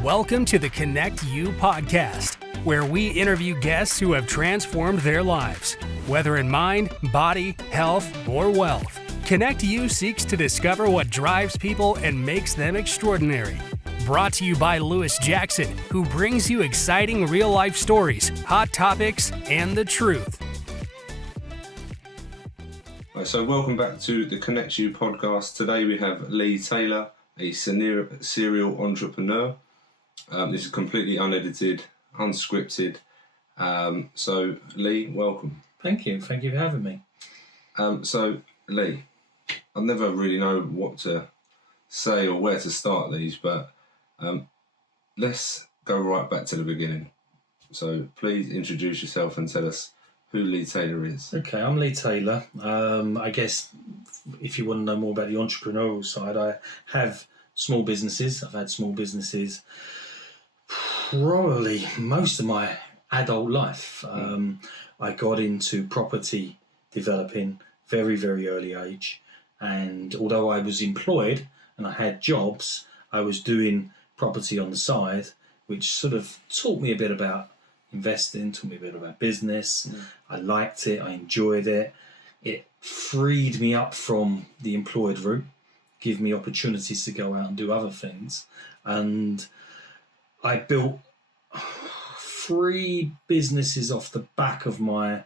Welcome to the Kinect U podcast, where we interview guests who have transformed their lives, whether in mind, body, health, or wealth. Kinect U seeks to discover what drives people and makes them extraordinary. Brought to you by Lewis Jackson, who brings you exciting real-life stories, hot topics, and the truth. Right, so welcome back to the Kinect U podcast. Today we have Lee Taylor, a serial entrepreneur. This is completely unedited, unscripted. So Lee, welcome. Thank you for having me. So Lee, I never really know what to say or where to start these, but let's go right back to the beginning. So please introduce yourself and tell us who Lee Taylor is. Okay, I'm Lee Taylor. I guess if you want to know more about the entrepreneurial side, I have small businesses. I've had small businesses probably most of my adult life. I got into property developing very, very early age. And although I was employed and I had jobs, I was doing property on the side, which sort of taught me a bit about investing, taught me a bit about business. I liked it, I enjoyed it. It freed me up from the employed route, give me opportunities to go out and do other things. And I built 3 businesses off the back of my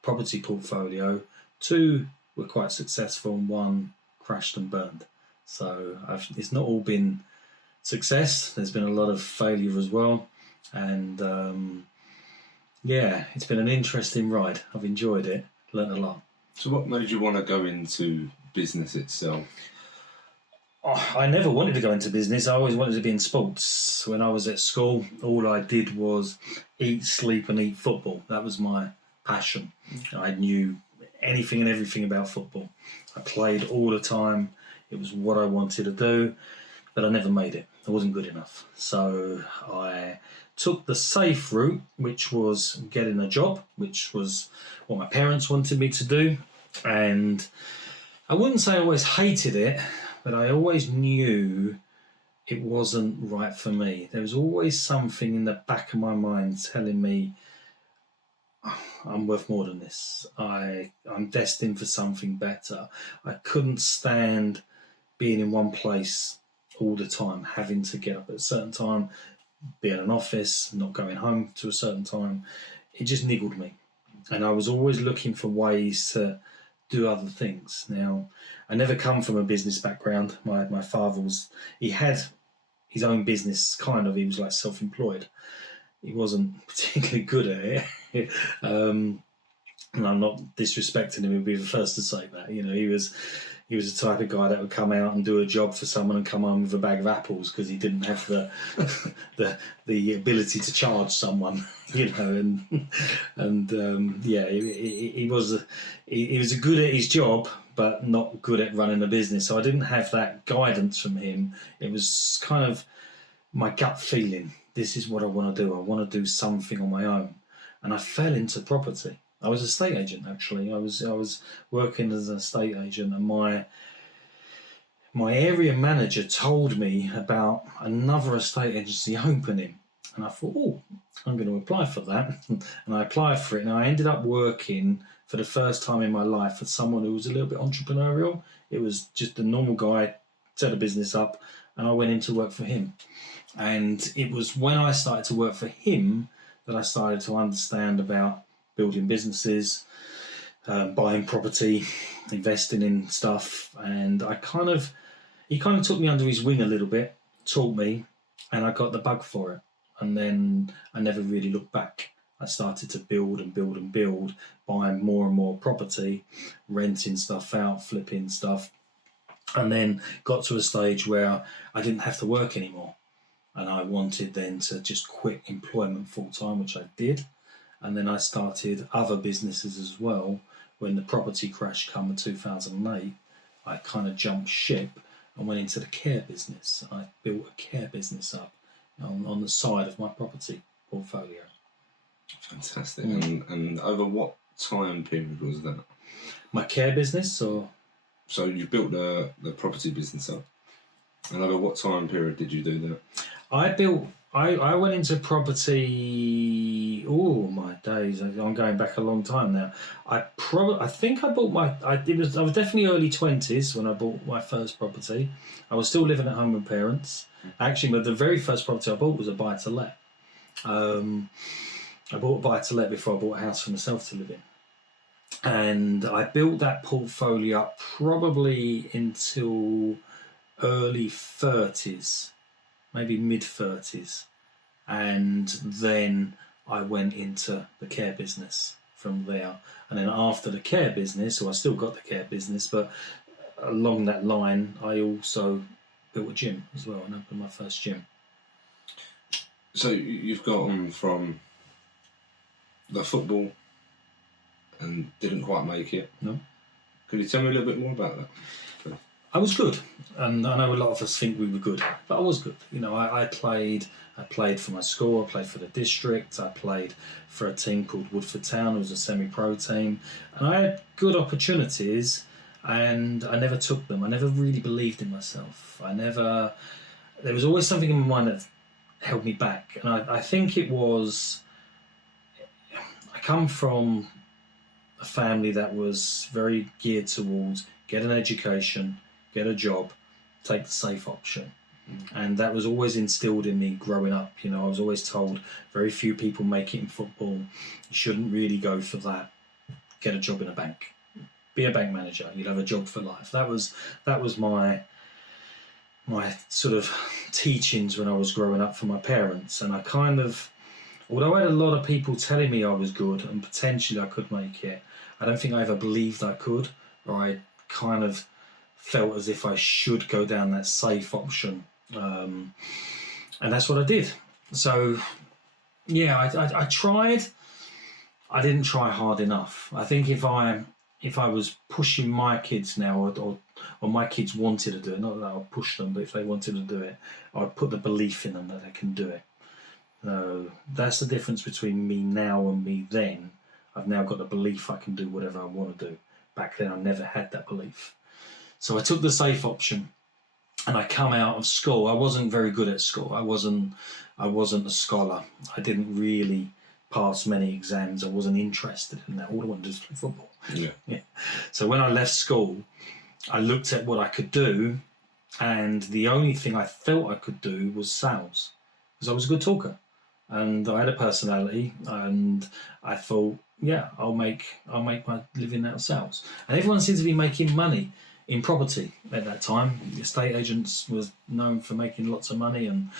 property portfolio. 2 were quite successful and 1 crashed and burned. So it's not all been success. There's been a lot of failure as well. And it's been an interesting ride. I've enjoyed it, learnt a lot. So what made you want to go into business itself? I never wanted to go into business. I always wanted to be in sports. When I was at school, all I did was eat, sleep and eat football. That was my passion. I knew anything and everything about football. I played all the time. It was what I wanted to do, but I never made it. I wasn't good enough. So I took the safe route, which was getting a job, which was what my parents wanted me to do. And I wouldn't say I always hated it, but I always knew it wasn't right for me. There was always something in the back of my mind telling me, I'm worth more than this. I'm destined for something better. I couldn't stand being in one place all the time, having to get up at a certain time, be in an office, not going home to a certain time. It just niggled me. And I was always looking for ways to do other things. Now, I never come from a business background. My father he had his own business, he was like self-employed. He wasn't particularly good at it. And I'm not disrespecting him, he'd be the first to say that. You know, he was the type of guy that would come out and do a job for someone and come home with a bag of apples because he didn't have the ability to charge someone, you know. He was good at his job, but not good at running a business. So I didn't have that guidance from him. It was kind of my gut feeling. This is what I want to do. I want to do something on my own. And I fell into property. I was a estate agent, actually. I was working as an estate agent, and my area manager told me about another estate agency opening. And I thought, I'm going to apply for that. And I applied for it, and I ended up working for the first time in my life for someone who was a little bit entrepreneurial. It was just a normal guy, set a business up, and I went in to work for him. And it was when I started to work for him that I started to understand about building businesses, buying property, investing in stuff. And he kind of took me under his wing a little bit, taught me, and I got the bug for it. And then I never really looked back. I started to build and build and build, buying more and more property, renting stuff out, flipping stuff, and then got to a stage where I didn't have to work anymore. And I wanted then to just quit employment full time, which I did. And then I started other businesses as well. When the property crash came in 2008, I kind of jumped ship and went into the care business. I built a care business up on the side of my property portfolio. Fantastic. And over what time period was that? My care business, or? So you built the property business up? And over what time period did you do that? I went into property. Oh my days! I'm going back a long time now. I think I bought my. I was definitely early 20s when I bought my first property. I was still living at home with parents. Actually, but the very first property I bought was a buy to let. I bought a buy to let before I bought a house for myself to live in, and I built that portfolio up probably until early 30s. Maybe mid 30s, and then I went into the care business from there. And then after the care business, so I still got the care business, but along that line, I also built a gym as well and opened my first gym. So you've gone from the football and didn't quite make it. No. Could you tell me a little bit more about that? I was good, and I know a lot of us think we were good, but I was good. You know, I played for my school, I played for the district, I played for a team called Woodford Town. It was a semi-pro team, and I had good opportunities, and I never took them. I never really believed in myself. There was always something in my mind that held me back, and I think it was, I come from a family that was very geared towards get an education, get a job, take the safe option. And that was always instilled in me growing up. You know, I was always told very few people make it in football. You shouldn't really go for that. Get a job in a bank. Be a bank manager. You'll have a job for life. That was my sort of teachings when I was growing up from my parents. And I kind of, although I had a lot of people telling me I was good and potentially I could make it, I don't think I ever believed I could, or I kind of felt as if I should go down that safe option, and that's what I did. So yeah, I tried. I didn't try hard enough. I think if I was pushing my kids now, or my kids wanted to do it, not that I'll push them, but if they wanted to do it, I'd put the belief in them that they can do it. That's the difference between me now and me then. I've now got the belief I can do whatever I want to do. Back then I never had that belief. So I took the safe option, and I come out of school. I wasn't very good at school. I wasn't a scholar. I didn't really pass many exams. I wasn't interested in that. All I wanted to do was play football. Yeah. So when I left school, I looked at what I could do, and the only thing I felt I could do was sales, because I was a good talker, and I had a personality, and I thought, yeah, I'll make my living out of sales. And everyone seems to be making money in property at that time. The estate agents was known for making lots of money, and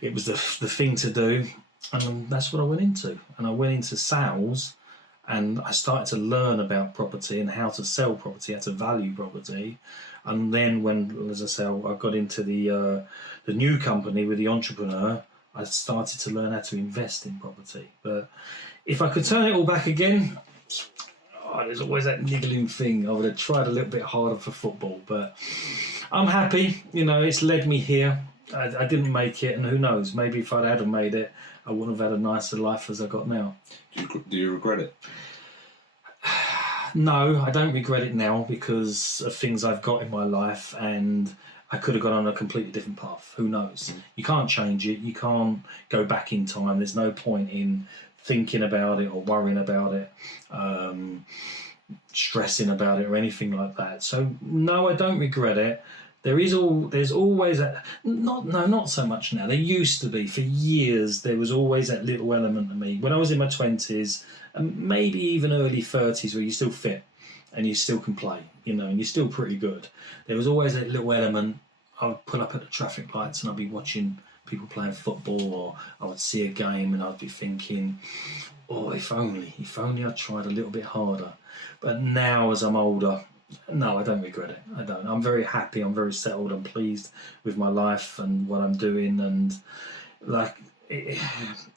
it was the thing to do. And that's what I went into. And I went into sales, and I started to learn about property and how to sell property, how to value property. And then when, as I say, I got into the new company with the entrepreneur, I started to learn how to invest in property. But if I could turn it all back again, there's always that niggling thing. I would have tried a little bit harder for football, but I'm happy. You know, it's led me here. I didn't make it, and who knows? Maybe if I'd have made it, I wouldn't have had a nicer life as I got now. Do you regret it? No, I don't regret it now because of things I've got in my life, and I could have gone on a completely different path. Who knows? You can't change it. You can't go back in time. There's no point in thinking about it or worrying about it, stressing about it or anything like that. So no, I don't regret it. There's always that, not so much now. There used to be, for years, there was always that little element of me. When I was in my 20s, and maybe even early 30s, where you're still fit and you still can play, you know, and you're still pretty good. There was always that little element. I would pull up at the traffic lights and I'd be watching people playing football, or I would see a game and I'd be thinking, oh, if only I tried a little bit harder. But now, as I'm older, no, I don't regret it. I don't. I'm very happy. I'm very settled. I'm pleased with my life and what I'm doing. And like, it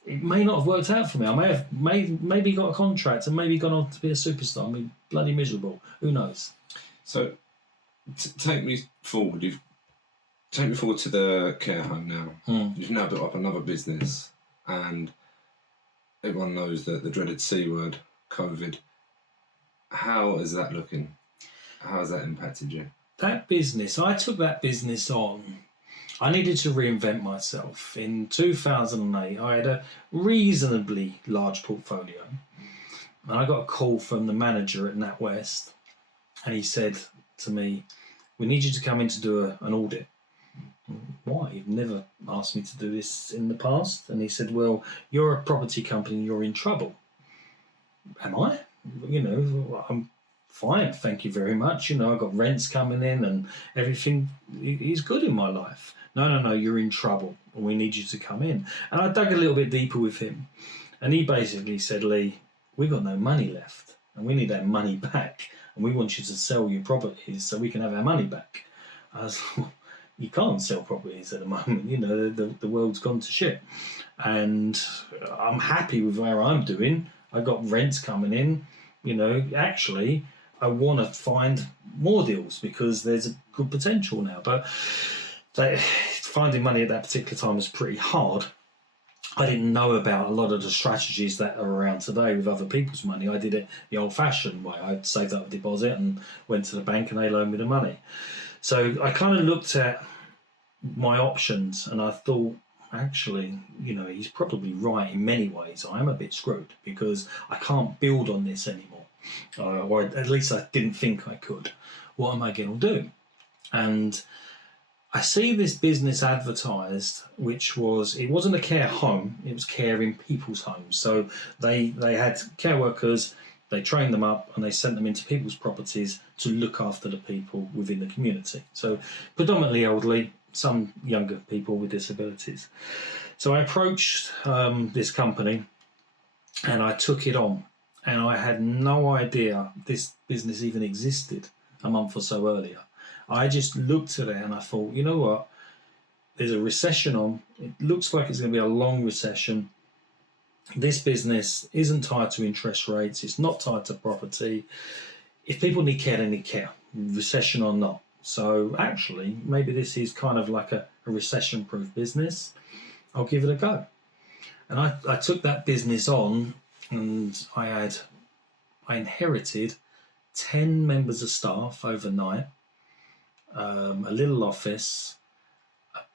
may not have worked out for me. I may have maybe got a contract and maybe gone on to be a superstar. I mean, bloody miserable. Who knows? So, take me forward. Take me forward to the care home now. You've now built up another business, and everyone knows the dreaded C word, COVID. How is that looking? How has that impacted you? That business, I took that business on I needed to reinvent myself. In 2008, I had a reasonably large portfolio, and I got a call from the manager at NatWest, and he said to me, "We need you to come in to do an audit." Why? You've never asked me to do this in the past. And he said, "Well, you're a property company and you're in trouble." Am I? I'm fine, thank you very much. I've got rents coming in and everything is good in my life. No, you're in trouble and we need you to come in. And I dug a little bit deeper with him. And he basically said, "Lee, we've got no money left and we need our money back. And we want you to sell your properties so we can have our money back." I was like, you can't sell properties at the moment. The world's gone to shit. And I'm happy with where I'm doing. I got rents coming in. Actually, I want to find more deals because there's a good potential now. But finding money at that particular time was pretty hard. I didn't know about a lot of the strategies that are around today with other people's money. I did it the old-fashioned way. I saved up a deposit and went to the bank and they loaned me the money. So I kind of looked at my options and I thought, actually, he's probably right in many ways. I am a bit screwed because I can't build on this anymore. Or at least I didn't think I could. What am I going to do? And I see this business advertised, it wasn't a care home, it was care in people's homes. So they had care workers, they trained them up and they sent them into people's properties to look after the people within the community. So predominantly elderly, some younger people with disabilities. So I approached this company and I took it on, and I had no idea this business even existed a month or so earlier. I just looked at it and I thought, you know what, there's a recession on, it looks like it's going to be a long recession. This business isn't tied to interest rates, it's not tied to property. If people need care, they need care, recession or not. So actually, maybe this is kind of like a recession-proof business. I'll give it a go. And I took that business on, and I inherited 10 members of staff overnight, a little office,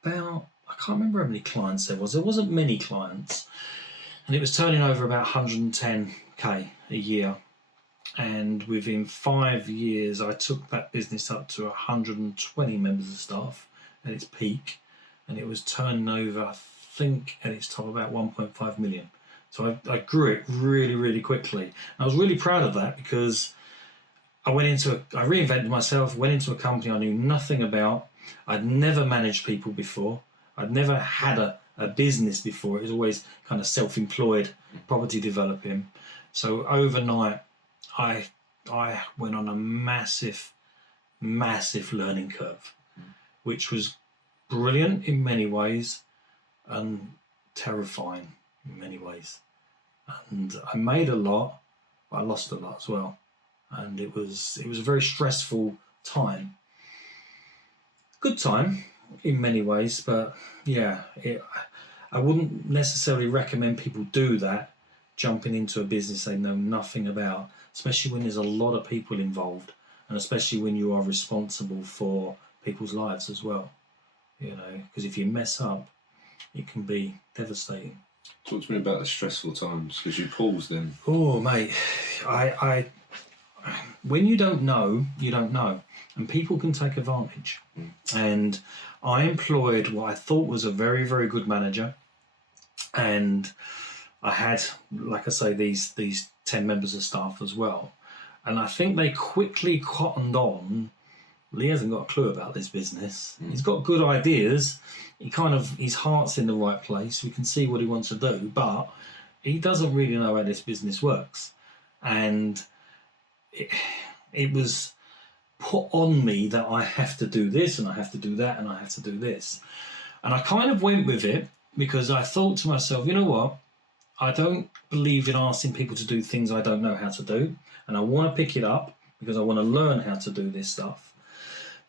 I can't remember how many clients there was. There wasn't many clients. And it was turning over about 110k a year. And within 5 years, I took that business up to 120 members of staff at its peak. And it was turning over, I think, at its top about 1.5 million. So I grew it really, really quickly. And I was really proud of that because I reinvented myself, went into a company I knew nothing about. I'd never managed people before. I'd never had a business before. It was always kind of self-employed property developing. So overnight, I went on a massive, massive learning curve, which was brilliant in many ways and terrifying in many ways. And I made a lot, but I lost a lot as well. And it was a very stressful time. Good time in many ways, but yeah, I wouldn't necessarily recommend people do that, jumping into a business they know nothing about, especially when there's a lot of people involved, and especially when you are responsible for people's lives as well. Because if you mess up, it can be devastating. Talk to me about the stressful times, because you paused then. Oh, mate, I when you don't know, you don't know, and people can take advantage. And I employed what I thought was a very, very good manager, and I had, like I say, these 10 members of staff as well. And I think they quickly cottoned on, Lee hasn't got a clue about this business. He's got good ideas. His heart's in the right place. We can see what he wants to do, but he doesn't really know how this business works. And it was put on me that I have to do this and I have to do that and I have to do this. And I kind of went with it because I thought to myself, you know what? I don't believe in asking people to do things I don't know how to do. And I want to pick it up because I want to learn how to do this stuff.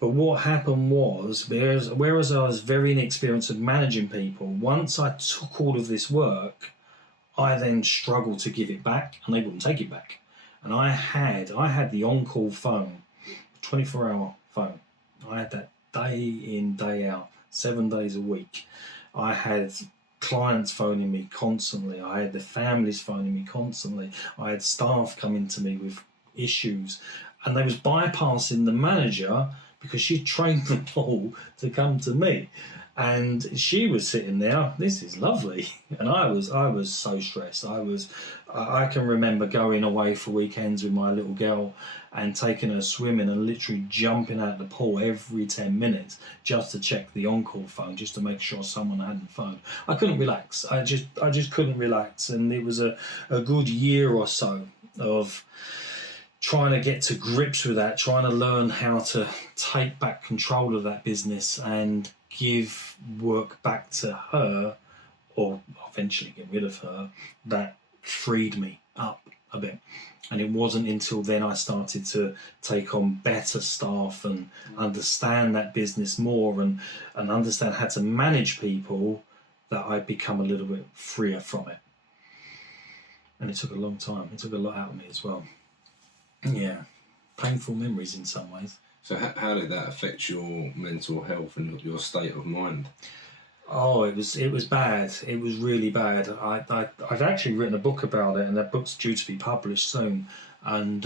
But what happened was, whereas I was very inexperienced at managing people, once I took all of this work, I then struggled to give it back and they wouldn't take it back. And I had the on-call phone, 24-hour phone. I had that day in, day out, 7 days a week. I had clients phoning me constantly. I had the families phoning me constantly. I had staff coming to me with issues, and they was bypassing the manager because she trained them all to come to me. And she was sitting there, this is lovely. And I was so stressed. I can remember going away for weekends with my little girl and taking her swimming and literally jumping out the pool every 10 minutes just to check the on-call phone, just to make sure someone hadn't phoned. I couldn't relax. I just couldn't relax. And it was a good year or so of trying to get to grips with that, trying to learn how to take back control of that business and give work back to her, or eventually get rid of her. That freed me up a bit. And it wasn't until then I started to take on better staff and understand that business more and understand how to manage people, that I'd become a little bit freer from it. And it took a long time. It took a lot out of me as well. Yeah, painful memories in some ways. So how did that affect your mental health and your state of mind? Oh, it was bad. It was really bad. I've actually written a book about it, and that book's due to be published soon. And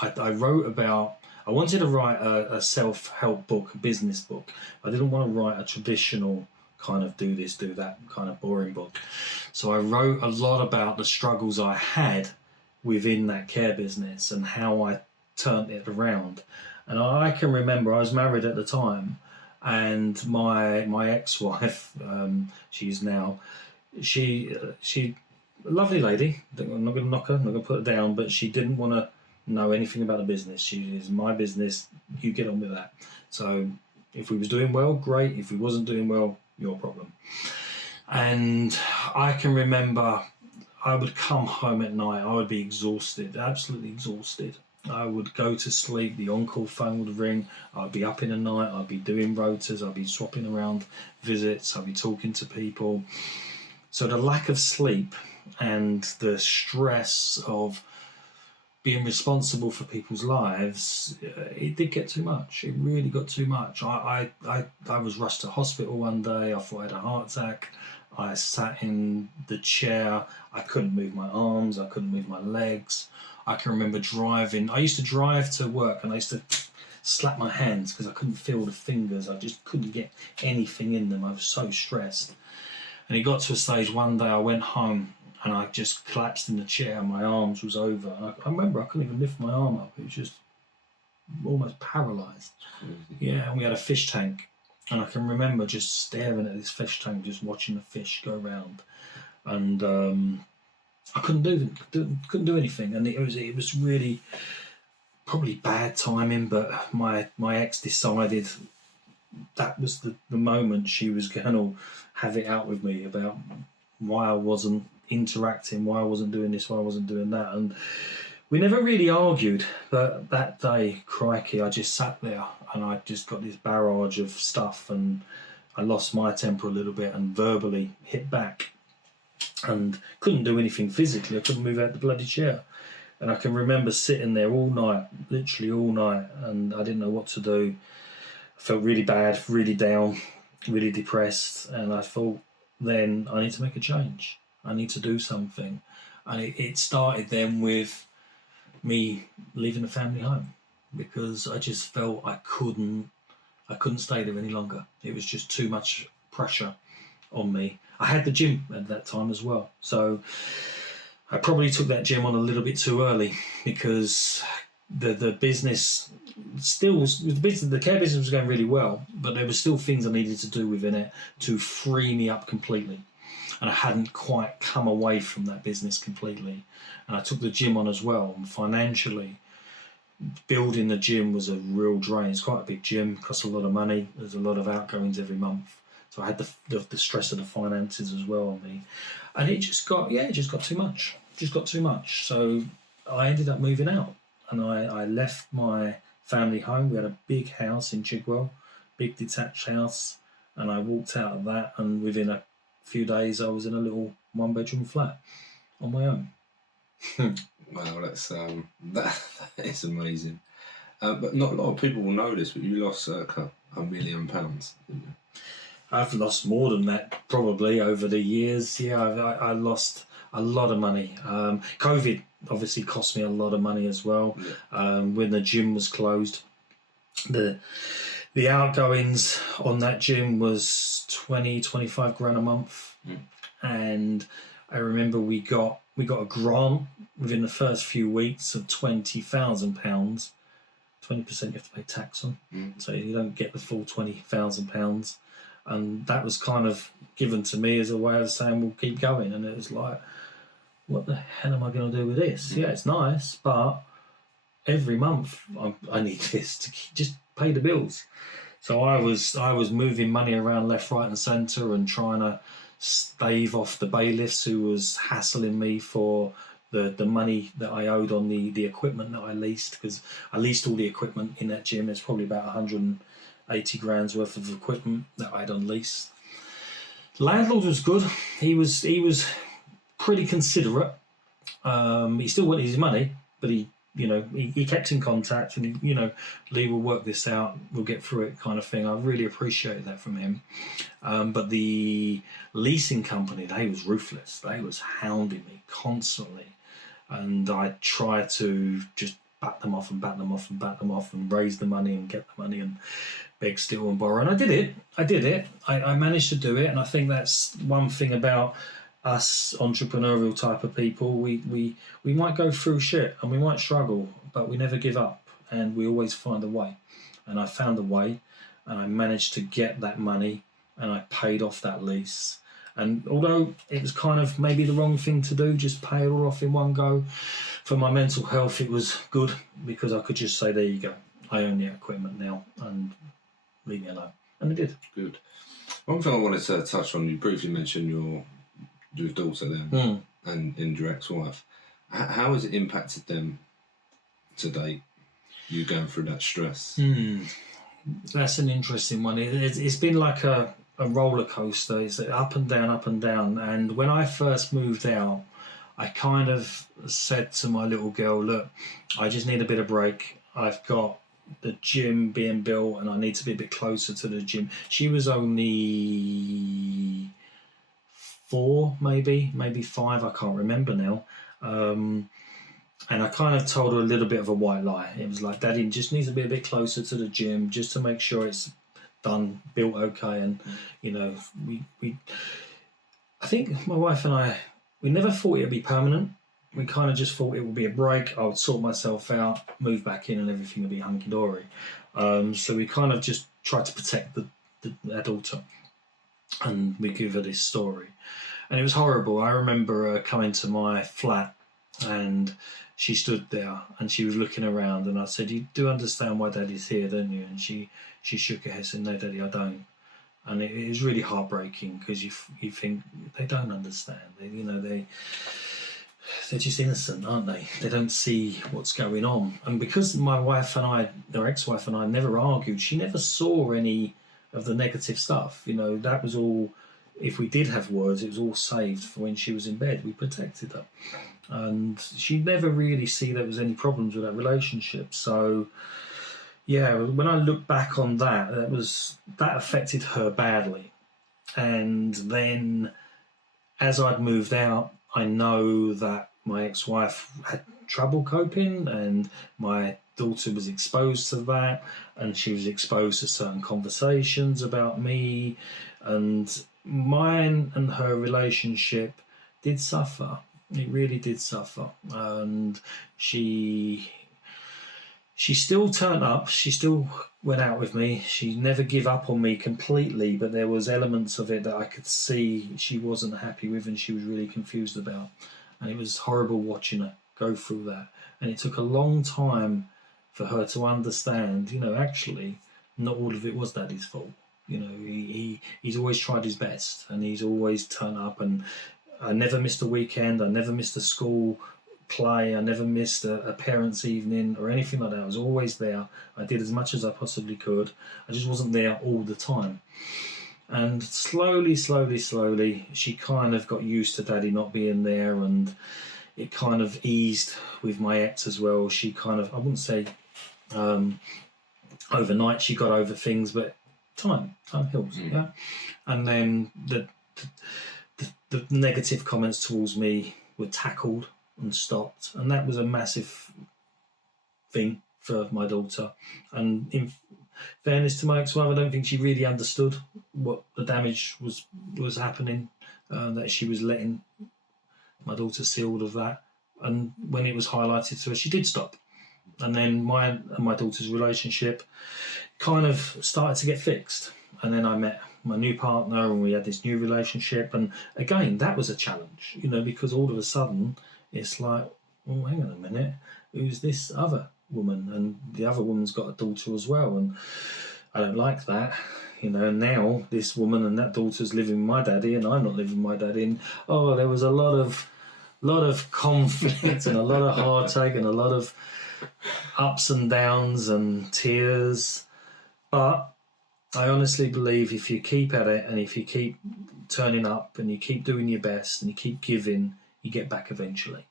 I wrote about. I wanted to write a self-help book, a business book. I didn't want to write a traditional kind of do this, do that kind of boring book. So I wrote a lot about the struggles I had within that care business and how I turned it around. And I can remember I was married at the time, and my ex-wife, she's now, she a lovely lady. I'm not going to knock her, I'm not going to put her down, but she didn't want to know anything about the business. She is my business, you get on with that. So if we was doing well, great. If we wasn't doing well, your problem. And I can remember I would come home at night, I would be exhausted, absolutely exhausted. I would go to sleep, the on-call phone would ring, I'd be up in the night, I'd be doing rotas, I'd be swapping around visits, I'd be talking to people. So the lack of sleep and the stress of being responsible for people's lives, it did get too much. It really got too much. I was rushed to hospital one day, I thought I had a heart attack. I sat in the chair, I couldn't move my arms, I couldn't move my legs. I can remember driving. I used to drive to work and I used to slap my hands because I couldn't feel the fingers. I just couldn't get anything in them. I was so stressed. And it got to a stage one day I went home and I just collapsed in the chair and my arms was over. And I remember I couldn't even lift my arm up. It was just almost paralysed. Yeah, and we had a fish tank. And I can remember just staring at this fish tank, just watching the fish go round. And I couldn't do anything, and it was really probably bad timing. But my ex decided that was the moment she was going to have it out with me about why I wasn't interacting, why I wasn't doing this, why I wasn't doing that, and we never really argued. But that day, crikey, I just sat there and I just got this barrage of stuff, and I lost my temper a little bit and verbally hit back. And couldn't do anything physically. I couldn't move out the bloody chair. And I can remember sitting there all night, literally all night, and I didn't know what to do. I felt really bad, really down, really depressed, and I thought, then I need to make a change. I need to do something. And it started then with me leaving the family home, because I just felt I couldn't stay there any longer. It was just too much pressure on me. I had the gym at that time as well, so I probably took that gym on a little bit too early, because the business still was, the care business was going really well, but there were still things I needed to do within it to free me up completely, and I hadn't quite come away from that business completely. And I took the gym on as well, and financially building the gym was a real drain. It's quite a big gym, costs a lot of money, there's a lot of outgoings every month. So I had the stress of the finances as well on me, and it just got too much. Just got too much. So I ended up moving out, and I left my family home. We had a big house in Chigwell, big detached house, and I walked out of that, and within a few days I was in a little one-bedroom flat on my own. Wow, that is amazing. But not a lot of people will know this, but you lost circa £1 million, didn't you? I've lost more than that probably over the years. Yeah, I lost a lot of money. COVID obviously cost me a lot of money as well. When the gym was closed, the outgoings on that gym was 25 grand a month. And I remember we got a grant within the first few weeks of £20,000. 20% you have to pay tax on, so you don't get the full £20,000. And that was kind of given to me as a way of saying, we'll keep going. And it was like, what the hell am I going to do with this? Yeah, it's nice, but every month I need this to just pay the bills. So I was moving money around left, right and centre and trying to stave off the bailiffs who was hassling me for the money that I owed on the equipment that I leased, because I leased all the equipment in that gym. It's probably about 180 grand's worth of equipment that I had on lease. The landlord was good. He was pretty considerate. He still wanted his money, but he kept in contact and Lee, will work this out, we'll get through it, kind of thing. I really appreciated that from him. But the leasing company, they was ruthless. They was hounding me constantly, and I tried to just back them off and raise the money and get the money and beg, steal and borrow. And I did it. I managed to do it, and I think that's one thing about us entrepreneurial type of people. We might go through shit and we might struggle, but we never give up and we always find a way. And I found a way, and I managed to get that money, and I paid off that lease. And although it was kind of maybe the wrong thing to do, just pay it all off in one go, for my mental health it was good, because I could just say, there you go, I own the equipment now and leave me alone. And I did. Good. One thing I wanted to touch on, you briefly mentioned your daughter then and your ex-wife. How has it impacted them to date, you going through that stress? That's an interesting one. It's been like a roller coaster. It's up and down. And when I first moved out, I kind of said to my little girl, look, I just need a bit of break. I've got the gym being built and I need to be a bit closer to the gym. She was only 4, maybe 5, I can't remember now. And I kind of told her a little bit of a white lie. It was like, Daddy just needs to be a bit closer to the gym just to make sure it's done, built okay. And, we I think my wife and I, we never thought it would be permanent. We kind of just thought it would be a break. I would sort myself out, move back in, and everything would be hunky-dory. So we kind of just tried to protect our daughter, and we give her this story. And it was horrible. I remember coming to my flat, and she stood there and she was looking around, and I said, you do understand why Daddy's here, don't you? And she shook her head and said, no, Daddy, I don't. And it was really heartbreaking, because you think they don't understand. They're just innocent, aren't they? They don't see what's going on. And because my wife and I, their ex-wife and I, never argued, she never saw any of the negative stuff. That was all, if we did have words, it was all saved for when she was in bed. We protected her. And she never really see there was any problems with that relationship. So, yeah, when I look back on that affected her badly. And then as I'd moved out, I know that my ex-wife had trouble coping, and my daughter was exposed to that, and she was exposed to certain conversations about me, and mine and her relationship did suffer. It really did suffer. And she still turned up. She still went out with me. She never gave up on me completely, but there was elements of it that I could see she wasn't happy with, and she was really confused about. And it was horrible watching her go through that. And it took a long time for her to understand, actually, not all of it was Daddy's fault. He's always tried his best, and he's always turned up, and I never missed a weekend. I never missed a school play. I never missed a parents' evening or anything like that. I was always there. I did as much as I possibly could. I just wasn't there all the time. And slowly, she kind of got used to Daddy not being there, and it kind of eased with my ex as well. She kind of, I wouldn't say overnight she got over things, but time heals, yeah. And then the negative comments towards me were tackled and stopped, and that was a massive thing for my daughter. And in fairness to my ex-wife, I don't think she really understood what the damage was happening, that she was letting my daughter see all of that. And when it was highlighted to her, she did stop. And then my and my daughter's relationship kind of started to get fixed. And then I met my new partner and we had this new relationship. And again, that was a challenge, because all of a sudden it's like, oh, hang on a minute, who's this other woman? And the other woman's got a daughter as well. And I don't like that. Now this woman and that daughter's living with my daddy and I'm not living with my daddy. And there was a lot of conflict and a lot of heartache and a lot of ups and downs and tears. But I honestly believe if you keep at it and if you keep turning up and you keep doing your best and you keep giving, you get back eventually.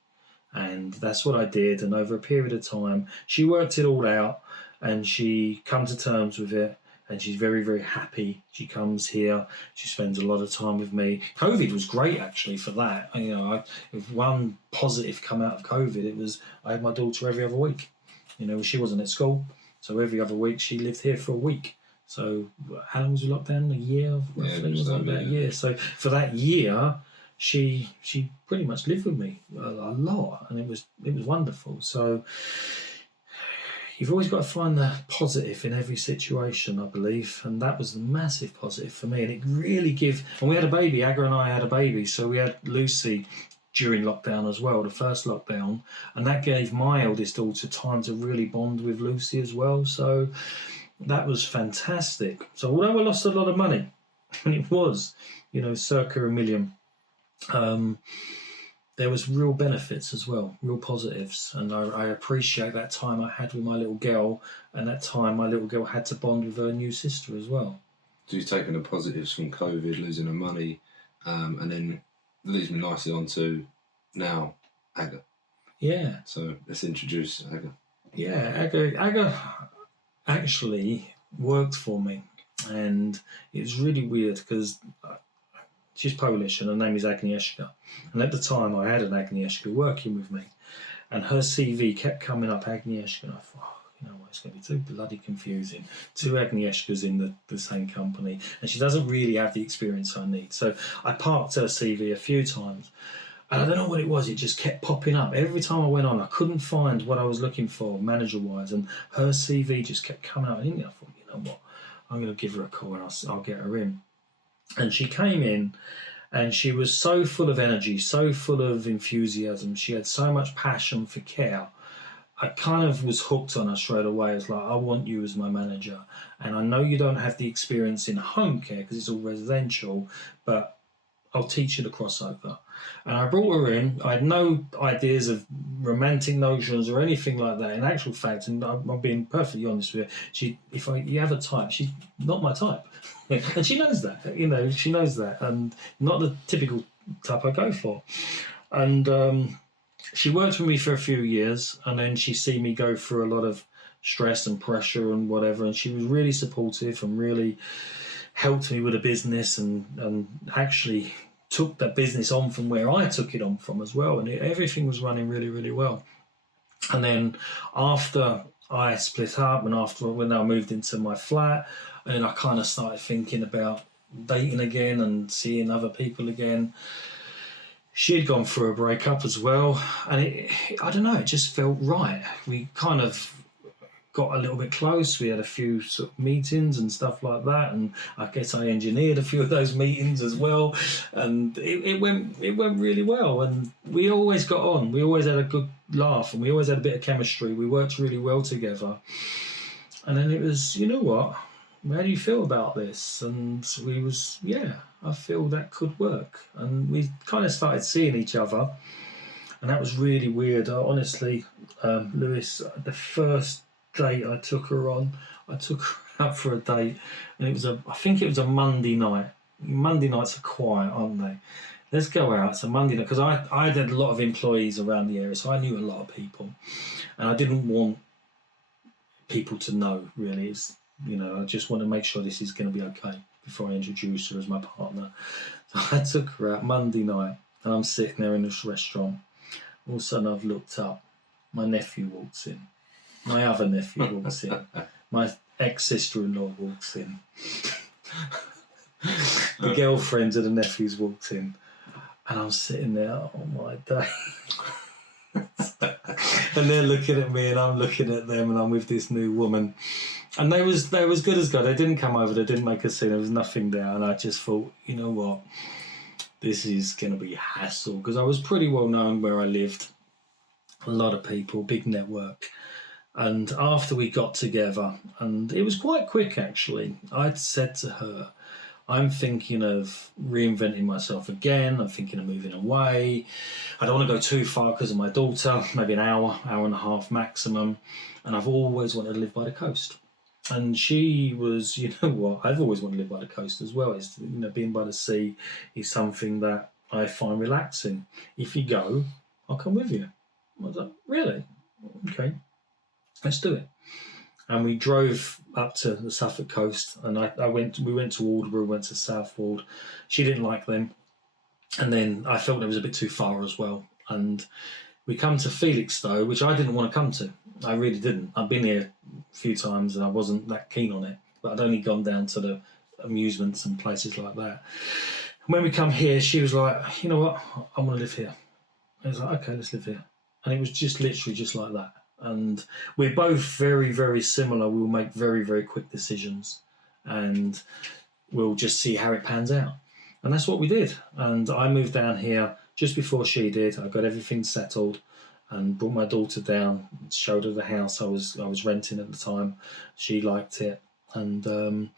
And that's what I did. And over a period of time, she worked it all out and she come to terms with it. And she's very, very happy. She comes here. She spends a lot of time with me. COVID was great, actually, for that. If one positive come out of COVID, it was I had my daughter every other week. She wasn't at school. So every other week, she lived here for a week. So how long was the lockdown? A year? Roughly? It was like that year. So for that year, she pretty much lived with me a lot. And it was wonderful. So you've always got to find the positive in every situation, I believe, and that was the massive positive for me. And it really and we had a baby, Aga and I had a baby, so we had Lucy during lockdown as well, the first lockdown, and that gave my eldest daughter time to really bond with Lucy as well, so that was fantastic. So although I lost a lot of money, and it was, circa $1 million, there was real benefits as well, real positives. And I appreciate that time I had with my little girl and that time my little girl had to bond with her new sister as well. So you've taken the positives from COVID, losing the money, and then leads me nicely on to now, Aga. Yeah. So let's introduce Aga. Yeah, Aga actually worked for me. And it was really weird because she's Polish and her name is Agnieszka. And at the time I had an Agnieszka working with me and her CV kept coming up, Agnieszka, and I thought, it's going to be too bloody confusing. 2 Agnieszkas in the same company and she doesn't really have the experience I need. So I parked her CV a few times and I don't know what it was, it just kept popping up. Every time I went on, I couldn't find what I was looking for manager-wise and her CV just kept coming up. And I thought, you know what, I'm going to give her a call and I'll get her in. And she came in and she was so full of energy, so full of enthusiasm. She had so much passion for care. I kind of was hooked on her straight away. It's like, I want you as my manager. And I know you don't have the experience in home care because it's all residential, but I'll teach you the crossover. And I brought her in. I had no ideas of romantic notions or anything like that. In actual fact, and I'm being perfectly honest with you, you have a type, she's not my type. And she knows that, she knows that. And not the typical type I go for. And she worked with me for a few years and then she seen me go through a lot of stress and pressure and whatever. And she was really supportive and really helped me with the business and actually took that business on from where I took it on from as well. And everything was running really, really well. And then after I split up and when I moved into my flat, and I kind of started thinking about dating again and seeing other people again. She had gone through a breakup as well. And I don't know, it just felt right. We kind of got a little bit close. We had a few sort of meetings and stuff like that. And I guess I engineered a few of those meetings as well. And it went really well. And we always got on. We always had a good laugh and we always had a bit of chemistry. We worked really well together. And then it was, you know what? How do you feel about this? And I feel that could work. And we kind of started seeing each other. And that was really weird. Honestly, Lewis, the first date I took her on, I took her out for a date. And I think it was a Monday night. Monday nights are quiet, aren't they? Let's go out. It's a Monday night. Because I had a lot of employees around the area, so I knew a lot of people. And I didn't want people to know, really. I just want to make sure this is going to be okay before I introduce her as my partner. So I took her out Monday night, and I'm sitting there in this restaurant. All of a sudden, I've looked up. My nephew walks in. My other nephew walks in. My ex-sister-in-law walks in. The girlfriend of the nephews walks in. And I'm sitting there, oh my day. And they're looking at me and I'm looking at them, and I'm with this new woman. And they was good as God. They didn't come over, they didn't make a scene, there was nothing there. And I just thought, you know what? This is going to be hassle, because I was pretty well known where I lived. A lot of people, big network. And after we got together, and it was quite quick actually, I'd said to her, I'm thinking of reinventing myself again. I'm thinking of moving away. I don't want to go too far because of my daughter, maybe an hour and a half maximum. And I've always wanted to live by the coast. And she was, you know what, I've always wanted to live by the coast as well. It's, being by the sea is something that I find relaxing. If you go, I'll come with you. I was like, really? Okay, let's do it. And we drove up to the Suffolk coast, and we went to Aldeburgh, went to Southwold. She didn't like them. And then I felt it was a bit too far as well. And we come to Felixstowe, which I didn't want to come to. I really didn't. I've been here a few times and I wasn't that keen on it. But I'd only gone down to the amusements and places like that. And when we come here, she was like, you know what, I want to live here. I was like, okay, let's live here. And it was just literally just like that. And we're both very, very similar. We'll make very, very quick decisions, and we'll just see how it pans out. And that's what we did. And I moved down here just before she did. I got everything settled and brought my daughter down, showed her the house I was renting at the time. She liked it. And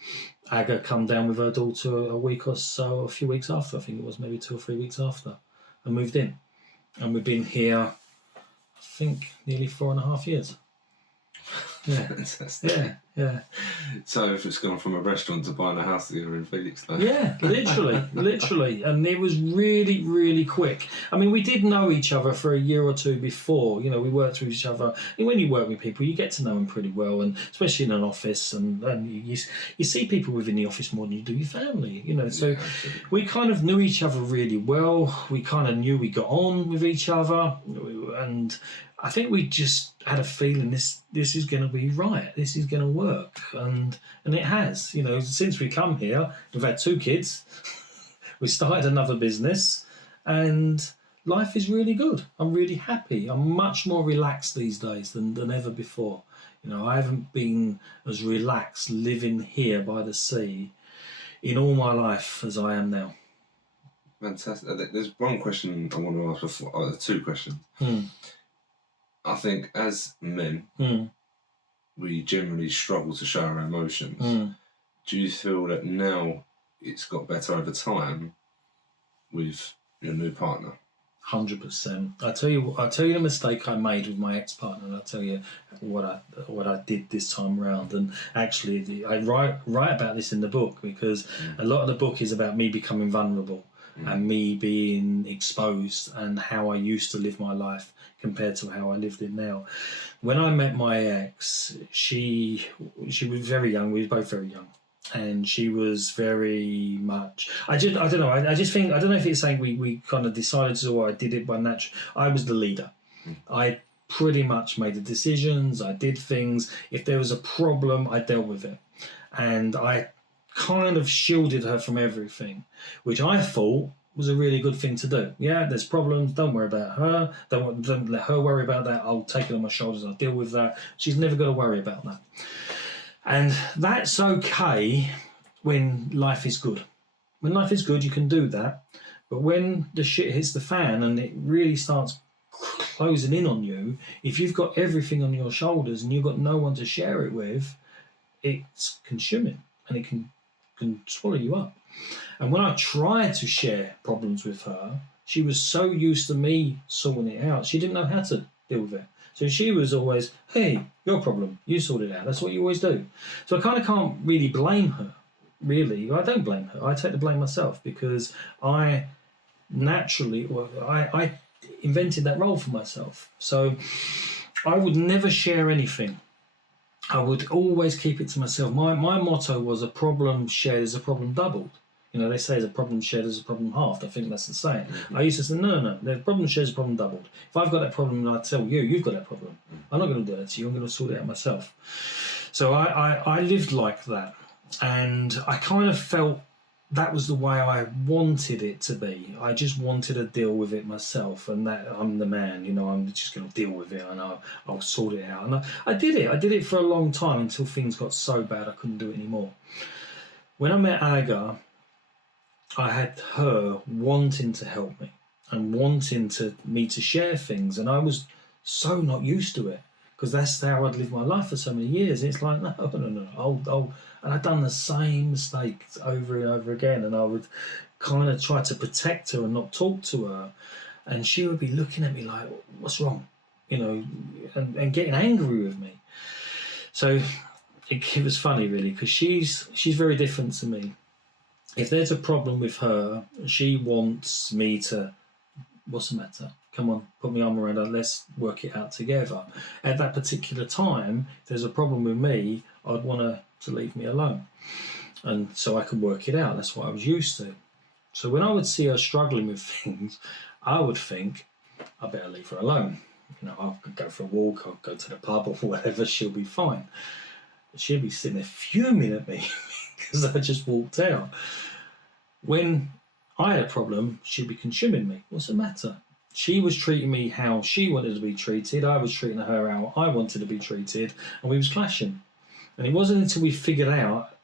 Aga come down with her daughter a few weeks after, I think it was maybe 2 or 3 weeks after, and moved in. And we've been here, I think, nearly 4.5 years. Yeah. Fantastic. Yeah. So if it's gone from a restaurant to buying a house together in Felixstowe. Yeah, literally. And it was really, really quick. I mean, we did know each other for a year or two before. We worked with each other. And when you work with people, you get to know them pretty well, and especially in an office. And you see people within the office more than you do your family, So Yeah, we kind of knew each other really well. We kind of knew we got on with each other. And I think we just had a feeling this is going to be right. This is going to work, and it has. Since we come here, we've had 2 kids. We started another business, and life is really good. I'm really happy. I'm much more relaxed these days than ever before. I haven't been as relaxed living here by the sea in all my life as I am now. Fantastic. There's one question I want to ask before. 2 questions. I think as men, we generally struggle to show our emotions. Do you feel that now it's got better over time with your new partner? 100%. I'll tell you the mistake I made with my ex-partner, and I'll tell you what I did this time round. And actually, I write about this in the book, because a lot of the book is about me becoming vulnerable and me being exposed, and how I used to live my life compared to how I lived it now. When I met my ex, she was very young. We were both very young. And she was very much. I don't know. I just think, I don't know if it's saying we kind of decided to, or I did it by natural. I was the leader. I pretty much made the decisions. I did things. If there was a problem, I dealt with it, and I kind of shielded her from everything, which I thought was a really good thing to do. Yeah, there's problems. Don't worry about her. Don't let her worry about that. I'll take it on my shoulders. I'll deal with that. She's never got to worry about that. And that's okay when life is good. When life is good, you can do that. But when the shit hits the fan and it really starts closing in on you, if you've got everything on your shoulders and you've got no one to share it with, it's consuming, and it can swallow you up. And when I tried to share problems with her, she was so used to me sorting it out, she didn't know how to deal with it. So she was always, hey, your problem, you sort it out. That's what you always do. So I kind of can't really blame her, really. I don't blame her. I take the blame myself, because I invented that role for myself. So I would never share anything I would always keep it to myself. My motto was, a problem shared is a problem doubled. You know, they say there's a problem shared is a problem halved. I think that's the saying. I used to say, no, the problem shared is a problem doubled. If I've got that problem and I tell you, you've got that problem, I'm not going to do that to you. I'm going to sort it out myself. So I lived like that. And I kind of felt that was the way I wanted it to be. I just wanted to deal with it myself, and that I'm the man, you know, I'm just going to deal with it, and I'll sort it out. And I did it. I did it for a long time until things got so bad I couldn't do it anymore. When I met Aga, I had her wanting to help me and wanting me to share things, and I was so not used to it, because that's how I'd lived my life for so many years. And it's like, no. And I'd done the same mistakes over and over again, and I would kind of try to protect her and not talk to her, and she would be looking at me like, what's wrong? You know, and getting angry with me. So it was funny, really, because she's very different to me. If there's a problem with her, she wants me to, what's the matter? Come on, put my arm around her, let's work it out together. At that particular time, if there's a problem with me, I'd want her to leave me alone. And so I could work it out. That's what I was used to. So when I would see her struggling with things, I would think, I better leave her alone. You know, I'll go for a walk, I'll go to the pub or whatever, she'll be fine. She'll be sitting there fuming at me because I just walked out. When I had a problem, she'd be consuming me. What's the matter? She was treating me how she wanted to be treated. I was treating her how I wanted to be treated, and we was clashing. And it wasn't until we figured out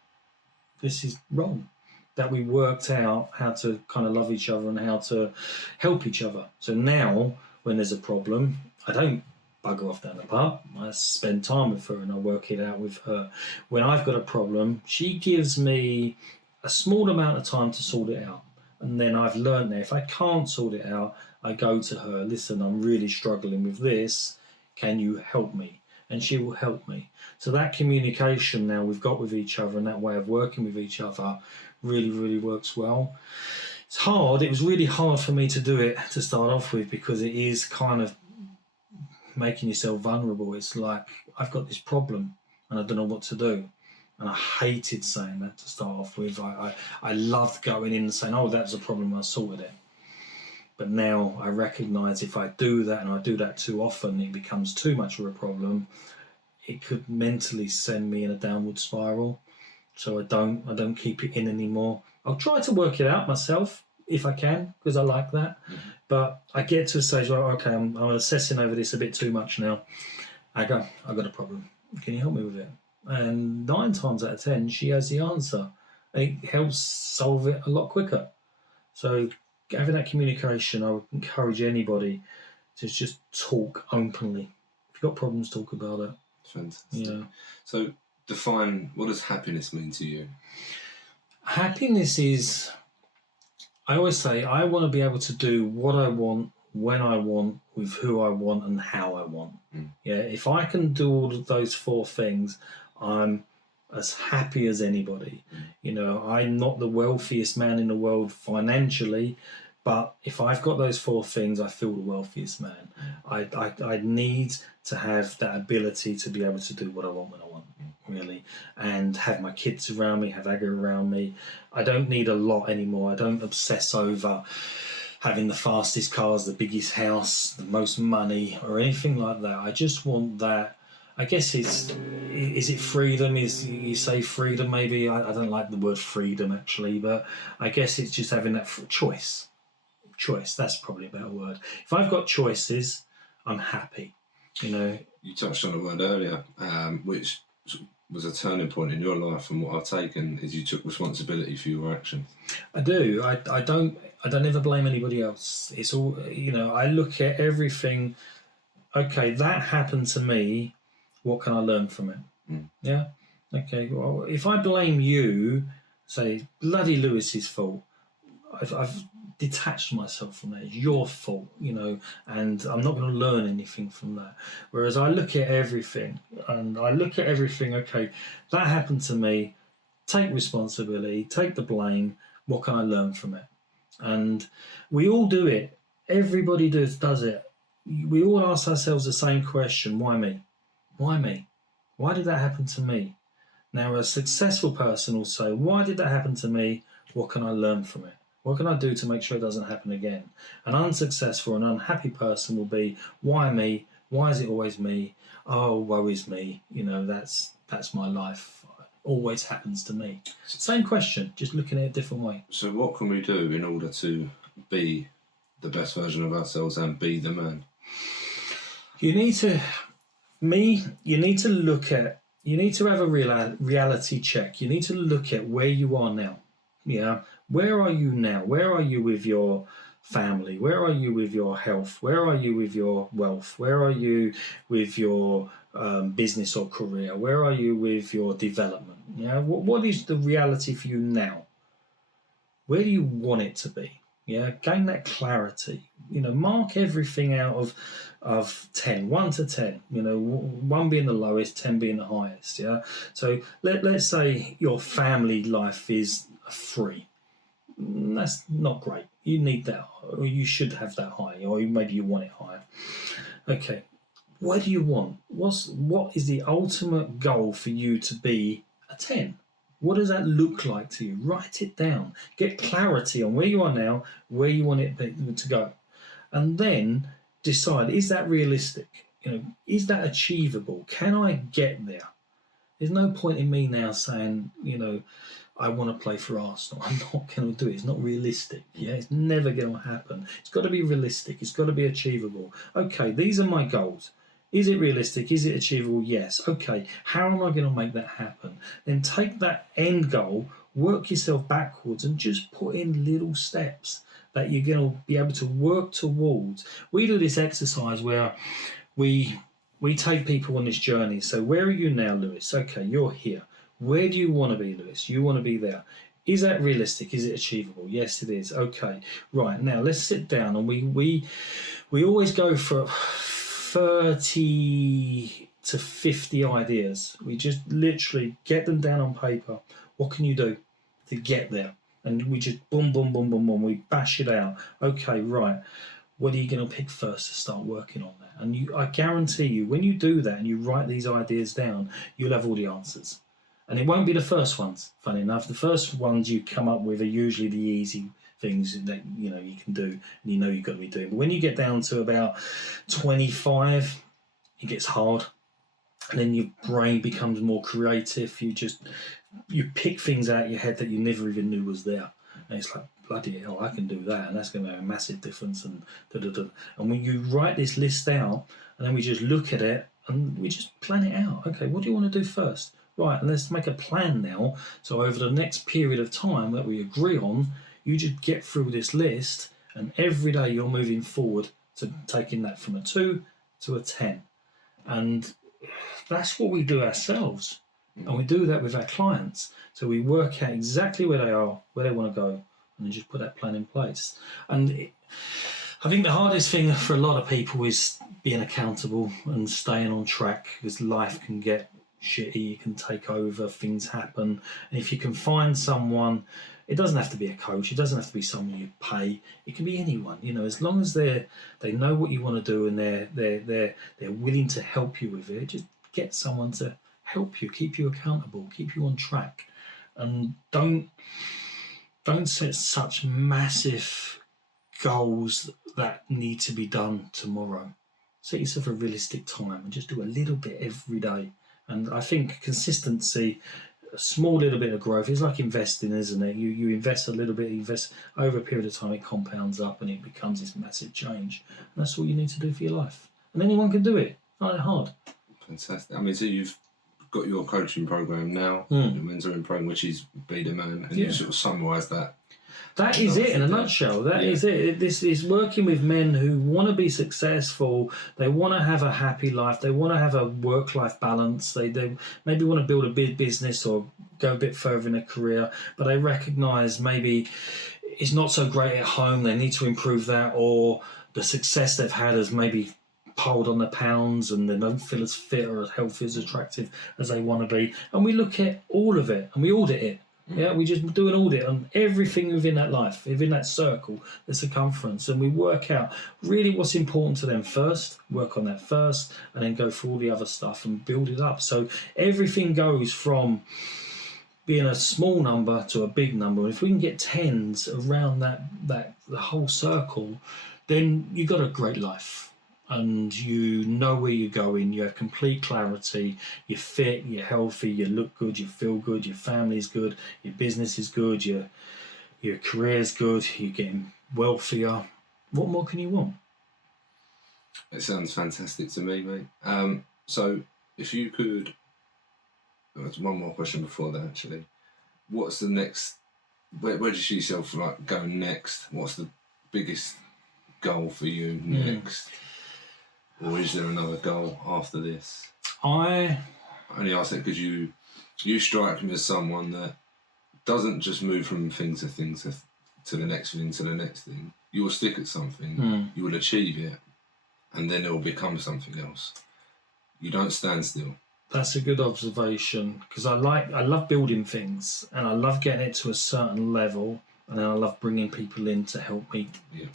this is wrong that we worked out how to kind of love each other and how to help each other. So now, when there's a problem, I don't bugger off down the pub. I spend time with her and I work it out with her. When I've got a problem, she gives me a small amount of time to sort it out. And then I've learned that if I can't sort it out, I go to her, listen, I'm really struggling with this. Can you help me? And she will help me. So that communication now we've got with each other and that way of working with each other really, really works well. It's hard. It was really hard for me to do it to start off with, because it is kind of making yourself vulnerable. It's like, I've got this problem and I don't know what to do. And I hated saying that to start off with. I loved going in and saying, oh, that's a problem, I sorted it. But now I recognise if I do that, and I do that too often, it becomes too much of a problem. It could mentally send me in a downward spiral. So I don't keep it in anymore. I'll try to work it out myself if I can, because I like that. Mm-hmm. But I get to a stage where, okay, I'm assessing over this a bit too much now. I've got a problem. Can you help me with it? And 9 times out of 10, she has the answer. It helps solve it a lot quicker. So having that communication, I would encourage anybody to just talk openly. If you've got problems, talk about it. Fantastic. Yeah. So define, what does happiness mean to you? Happiness is, I always say, I want to be able to do what I want, when I want, with who I want, and how I want. Yeah. If I can do all of those 4 things, I'm as happy as anybody. You know, I'm not the wealthiest man in the world financially, but if I've got those 4 things, I feel the wealthiest man. I need to have that ability to be able to do what I want when I want, really, and have my kids around me, have Aga around me. I don't need a lot anymore. I don't obsess over having the fastest cars, the biggest house, the most money, or anything like that. I just want that. I guess is it freedom? You say freedom, maybe? I don't like the word freedom, actually, but I guess it's just having that choice. Choice, that's probably a better word. If I've got choices, I'm happy, you know. You touched on a word earlier, which was a turning point in your life, and what I've taken is you took responsibility for your actions. I do. I don't ever blame anybody else. It's all, you know, I look at everything, okay, that happened to me, what can I learn from it? Yeah? Okay, well, if I blame you, say, bloody Lewis's fault, I've detached myself from that. It's your fault, you know, and I'm not going to learn anything from that. Whereas I look at everything, okay, that happened to me, take responsibility, take the blame, what can I learn from it? And we all do it. Everybody does it. We all ask ourselves the same question, why me? Why me? Why did that happen to me? Now, a successful person will say, why did that happen to me? What can I learn from it? What can I do to make sure it doesn't happen again? An unsuccessful and unhappy person will be, why me? Why is it always me? Oh, woe is me. That's my life. It always happens to me. Same question, just looking at it a different way. So what can we do in order to be the best version of ourselves and be the man? You need to have a reality check. You need to look at where you are now. Yeah. Where are you now? Where are you with your family? Where are you with your health? Where are you with your wealth? Where are you with your business or career? Where are you with your development? Yeah. What is the reality for you now? Where do you want it to be? Yeah. Gain that clarity. Mark everything out of 10, 1 to 10, 1 being the lowest, 10 being the highest. Yeah. So let's say your family life is a 3. That's not great. You need that, or you should have that high, or maybe you want it higher. Okay. What do you want? What is the ultimate goal for you to be a 10? What does that look like to you? Write it down. Get clarity on where you are now, where you want it to go. And then decide, is that realistic? Is that achievable? Can I get there? There's no point in me now saying, I want to play for Arsenal. I'm not going to do it. It's not realistic. Yeah, it's never going to happen. It's got to be realistic. It's got to be achievable. Okay, these are my goals. Is it realistic? Is it achievable? Yes. Okay, how am I going to make that happen? Then take that end goal, work yourself backwards, and just put in little steps that you're going to be able to work towards. We do this exercise where we take people on this journey. So where are you now, Lewis? Okay, you're here. Where do you want to be, Lewis? You want to be there. Is that realistic? Is it achievable? Yes, it is. Okay, right. Now let's sit down, and we always go for 30 to 50 ideas. We just literally get them down on paper. What can you do to get there? And we just boom, boom, boom, boom, boom. We bash it out. Okay, right. What are you going to pick first to start working on that? And I guarantee you, when you do that and you write these ideas down, you'll have all the answers. And it won't be the first ones, funny enough. The first ones you come up with are usually the easy things that you can do and you've got to be doing. But when you get down to about 25, it gets hard. And then your brain becomes more creative. You pick things out of your head that you never even knew was there. And it's like, bloody hell, I can do that. And that's going to make a massive difference. And And when you write this list out, and then we just look at it and we just plan it out. Okay, what do you want to do first? Right, and let's make a plan now. So over the next period of time that we agree on, you just get through this list, and every day you're moving forward to taking that from a 2 to a 10. And that's what we do ourselves. And we do that with our clients. So we work out exactly where they are, where they want to go, and then just put that plan in place. And I think the hardest thing for a lot of people is being accountable and staying on track, because life can get shitty, it can take over, things happen. And if you can find someone, it doesn't have to be a coach, it doesn't have to be someone you pay, it can be anyone, as long as they know what you want to do and they're willing to help you with it. Just get someone to help you, keep you accountable, keep you on track. And don't set such massive goals that need to be done tomorrow. Set yourself a realistic time and just do a little bit every day. And I think consistency, a small little bit of growth, is like investing, isn't it? You invest a little bit, invest over a period of time, it compounds up and it becomes this massive change. And that's all you need to do for your life. And anyone can do it. It's not that hard. Fantastic. I mean, so you've got your coaching program now, your mentoring program, which is Be the Man, and you sort of summarise that. That is it in a nutshell. That is it. This is working with men who want to be successful. They want to have a happy life. They want to have a work-life balance. They maybe want to build a big business or go a bit further in their career, but they recognise maybe it's not so great at home. They need to improve that, or the success they've had has maybe piled on the pounds and they don't feel as fit or as healthy, as attractive as they want to be. And we look at all of it and we audit it. Yeah, we just do an audit on everything within that life, within that circle, the circumference, and we work out really what's important to them first, work on that first, and then go through all the other stuff and build it up. So everything goes from being a small number to a big number. If we can get tens around that the whole circle, then you've got a great life. And you know where you're going, you have complete clarity, you're fit, you're healthy, you look good, you feel good, your family's good, your business is good, your career's good, you're getting wealthier. What more can you want? It sounds fantastic to me, mate. So if you could, there's one more question before that actually. What's the next, where do you see yourself like going next? What's the biggest goal for you next? Or is there another goal after this? I only ask that because you strike me as someone that doesn't just move from thing to thing to the next thing to the next thing. You will stick at something, you will achieve it, and then it will become something else. You don't stand still. That's a good observation, because I love building things and I love getting it to a certain level, and then I love bringing people in to help me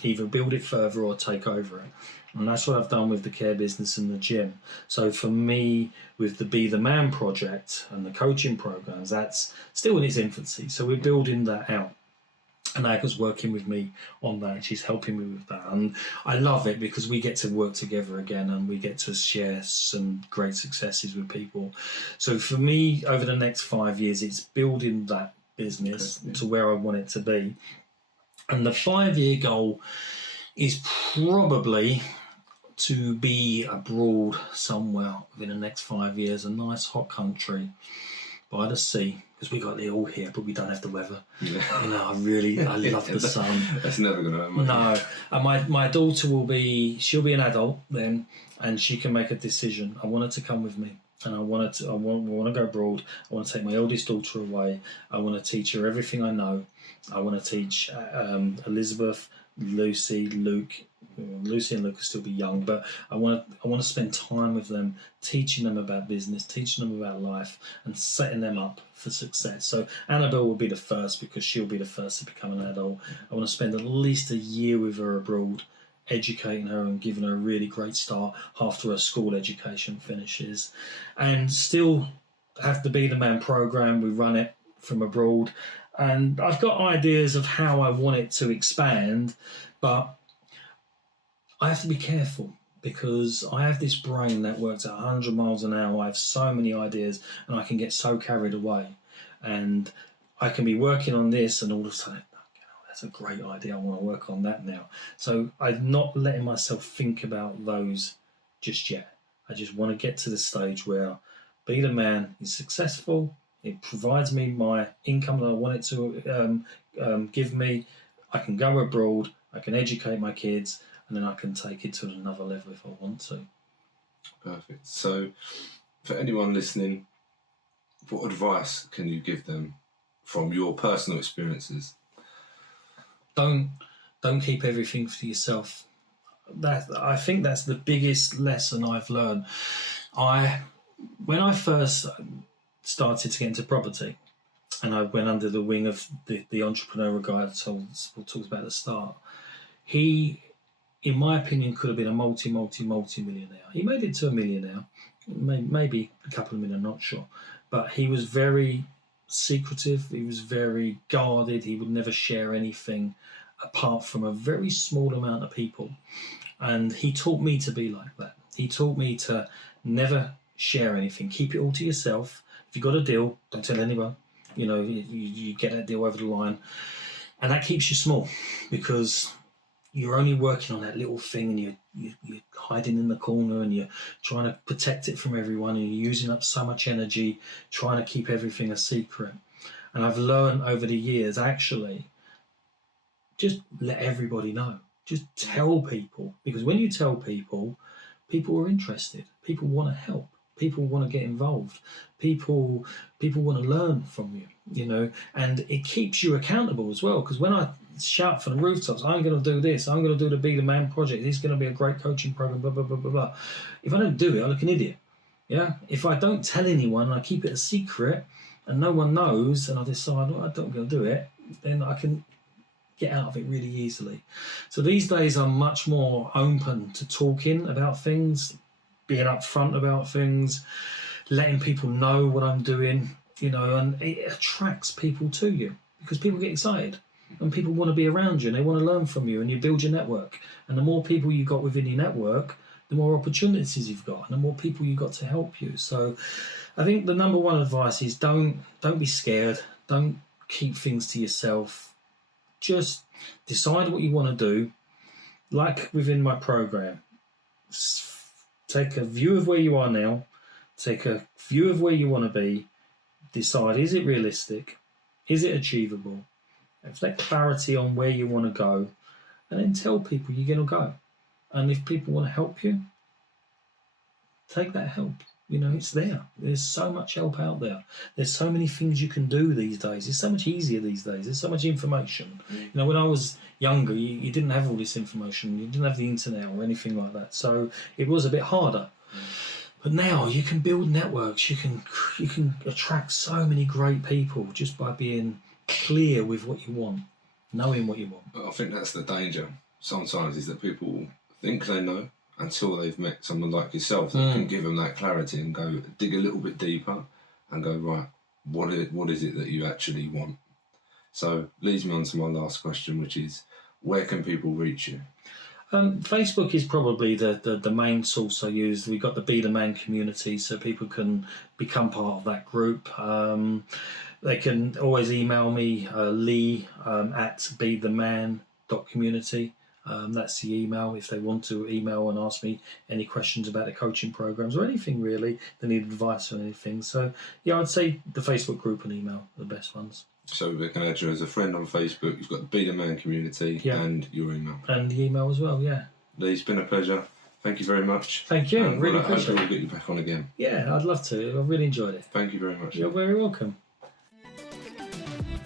either build it further or take over it. And that's what I've done with the care business and the gym. So for me, with the Be the Man project and the coaching programs, that's still in its infancy. So we're building that out. And Aga's working with me on that. She's helping me with that. And I love it because we get to work together again and we get to share some great successes with people. So for me, over the next 5 years, it's building that business to where I want it to be. And the 5-year goal is probably to be abroad somewhere within the next 5 years, a nice hot country by the sea, because we got it all here, but we don't have the weather. Yeah. You know, I love the sun. That's never going to happen. No, and my daughter she'll be an adult then, and she can make a decision. I want her to come with me, and I want to go abroad. I want to take my eldest daughter away. I want to teach her everything I know. I want to teach Elizabeth, Lucy, Luke. Lucy and Luke will still be young, but I want to spend time with them, teaching them about business, teaching them about life, and setting them up for success. So Annabelle will be the first, because she'll be the first to become an adult. I want to spend at least a year with her abroad, educating her and giving her a really great start after her school education finishes, and still have the Be the Man program. We run it from abroad, and I've got ideas of how I want it to expand, but I have to be careful, because I have this brain that works at 100 miles an hour. I have so many ideas and I can get so carried away, and I can be working on this and all of a sudden, that's a great idea, I want to work on that now. So I'm not letting myself think about those just yet. I just want to get to the stage where Be the Man is successful. It provides me my income that I want it to give me. I can go abroad, I can educate my kids, and then I can take it to another level if I want to. Perfect. So for anyone listening, what advice can you give them from your personal experiences? Don't keep everything for yourself. I think that's the biggest lesson I've learned. When I first started to get into property, and I went under the wing of the entrepreneur guy I talked about at the start, he, in my opinion, could have been a multi-millionaire. He made it to a millionaire, maybe a couple of million, I'm not sure. But he was very secretive, he was very guarded, he would never share anything apart from a very small amount of people. And he taught me to be like that. He taught me to never share anything, keep it all to yourself. If you got a deal, don't tell anyone. You know, you get that deal over the line. And that keeps you small, because you're only working on that little thing, and you're hiding in the corner, and you're trying to protect it from everyone, and you're using up so much energy trying to keep everything a secret. And I've learned over the years, actually, just let everybody know. Just tell people, because when you tell people, people are interested. People want to help. People want to get involved. People want to learn from you, you know, and it keeps you accountable as well. Because when I shout from the rooftops, I'm going to do this, I'm going to do the Be the Man project, it's going to be a great coaching program, blah, blah, blah, blah, blah. If I don't do it, I look an idiot. Yeah. If I don't tell anyone and I keep it a secret, and no one knows, and I decide, I don't going to do it, then I can get out of it really easily. So these days I'm much more open to talking about things, being upfront about things, letting people know what I'm doing, and it attracts people to you because people get excited and people want to be around you and they want to learn from you, and you build your network. And the more people you've got within your network, the more opportunities you've got and the more people you've got to help you. So I think the number one advice is don't be scared. Don't keep things to yourself. Just decide what you want to do. Like within my program, take a view of where you are now, take a view of where you want to be, decide, is it realistic? Is it achievable? Have clarity on where you want to go, and then tell people you're going to go. And if people want to help you, take that help. It's there. There's so much help out there. There's so many things you can do these days. It's so much easier these days. There's so much information. When I was younger, you didn't have all this information. You didn't have the internet or anything like that. So it was a bit harder. But now you can build networks. You can attract so many great people just by being clear with what you want, knowing what you want. I think that's the danger sometimes, is that people think they know until they've met someone like yourself that can give them that clarity and go dig a little bit deeper and go, right, what is it that you actually want? So leads me on to my last question, which is, where can people reach you? Facebook is probably the main source I use. We've got the Be The Man community, so people can become part of that group. They can always email me, Lee at betheman.community. That's the email if they want to email and ask me any questions about the coaching programs or anything really. They need advice on anything. So yeah, I'd say the Facebook group and email are the best ones. So we can add you as a friend on Facebook. You've got the Be The Man community and your email. And the email as well, yeah. Lee, it's been a pleasure. Thank you very much. Thank you. Really appreciate it. We'll get you back on again. Yeah, I'd love to. I really enjoyed it. Thank you very much. You're very welcome.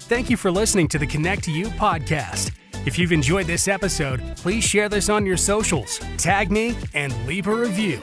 Thank you for listening to the Kinect U podcast. If you've enjoyed this episode, please share this on your socials, tag me, and leave a review.